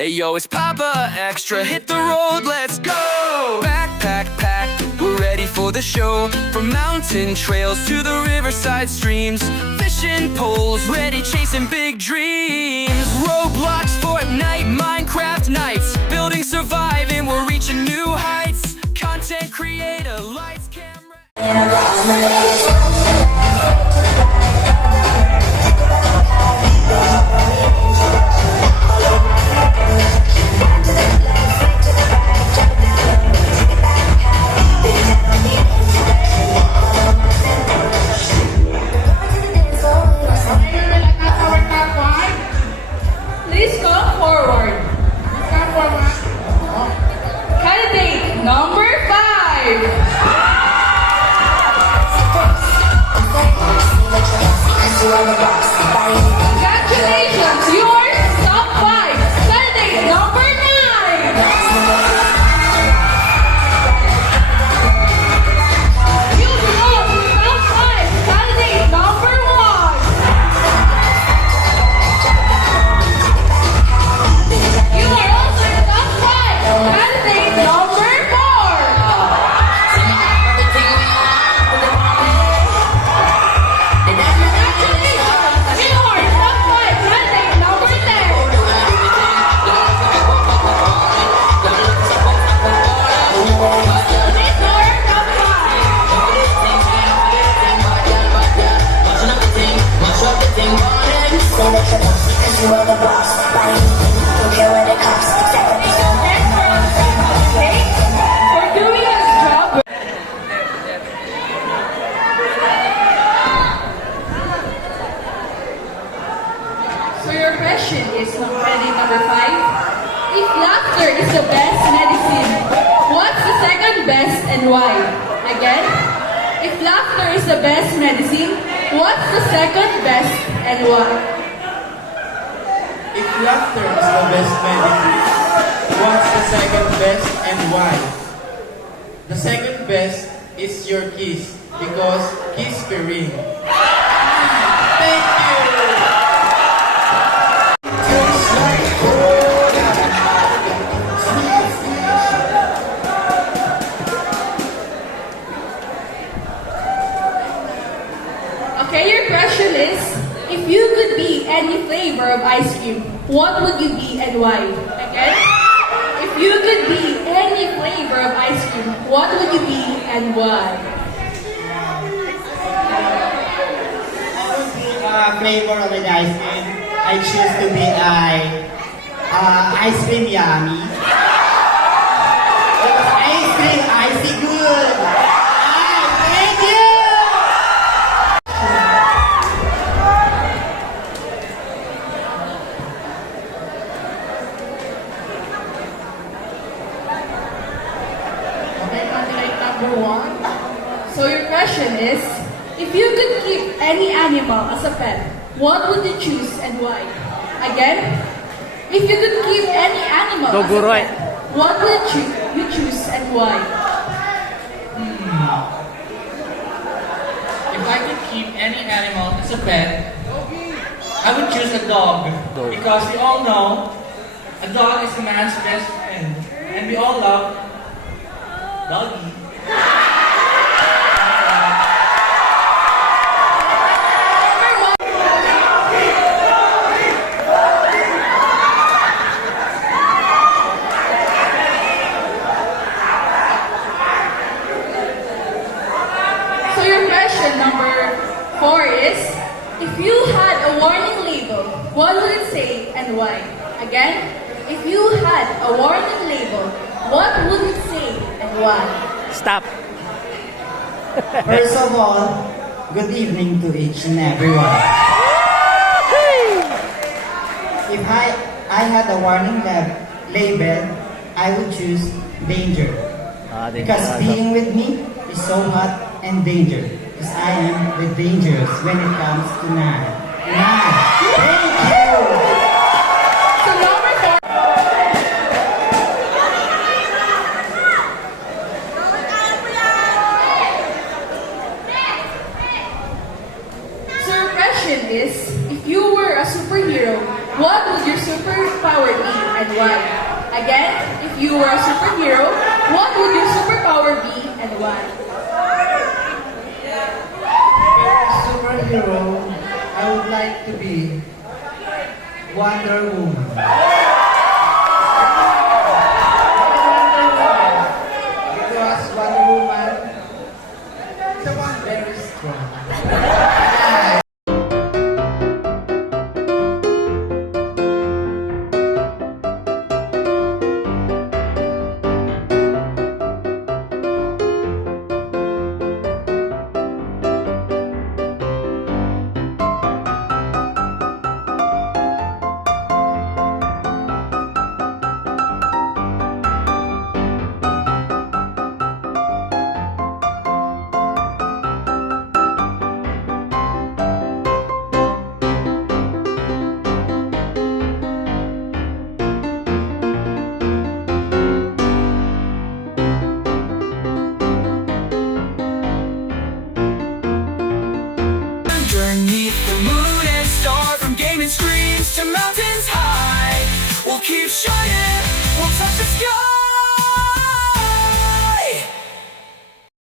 Ayo, it's Papa Extra, hit the road, let's go! Backpack packed, we're ready for the show. From mountain trails to the riverside streams, fishing poles, ready chasing big dreams. Roblox, Fortnite, Minecraft nights, building, surviving, we're reaching new heights. Content creator, lights, camera. Please come forward. Candidate number 5. Congratulations, you are top 5. Candidate number 9. You belong to top 5. Candidate number 1. You are also in the top 5. Candidate number 4. Congratulations, you are top 5. Candidate number 10. These are top 5. Okay? For doing his job. So your question is candidate number 5. If laughter is the best medicine, what's the second best and why? Again, if laughter is the best medicine, what's the second best and why? If laughter is the best medicine, what's the second best and why? The second best is your kiss, because kiss the ring. Thank you! Okay, your question is, if you could be any flavor of ice cream, what would you be and why? Again, if you could be any flavor of ice cream, what would you be and why? I would be a flavor of the ice cream. I choose to be ice cream yummy. Because ice cream, icy good. Thank you. Okay, candidate number 1. So your question is, if you could keep any animal as a pet, what would you choose and why? Again, if you could keep any animal as a pet, what would you choose and why? If I could keep any animal as a pet, I would choose a dog. Because we all know a dog is a man's best friend. And we all love doggy. So your question number 4 is, if you had a warning label, what would it say and why? Again, if you had a warning label, what would it say and why? Stop. First of all, good evening to each and everyone. If I had a warning label, I would choose danger. Because being with me is so hot and danger. Because I am the dangerous when it comes to night. Thank you! So number 4. So your question is, if you were a superhero, what would your superpower be and why? Again, if you were a superhero, what would your superpower be and why? Superhero, I would like to be Wonder Woman. Because Wonder Woman is the one very strong. Underneath the moon and stars, from gaming screens to mountains high, we'll keep shining, we'll touch the sky.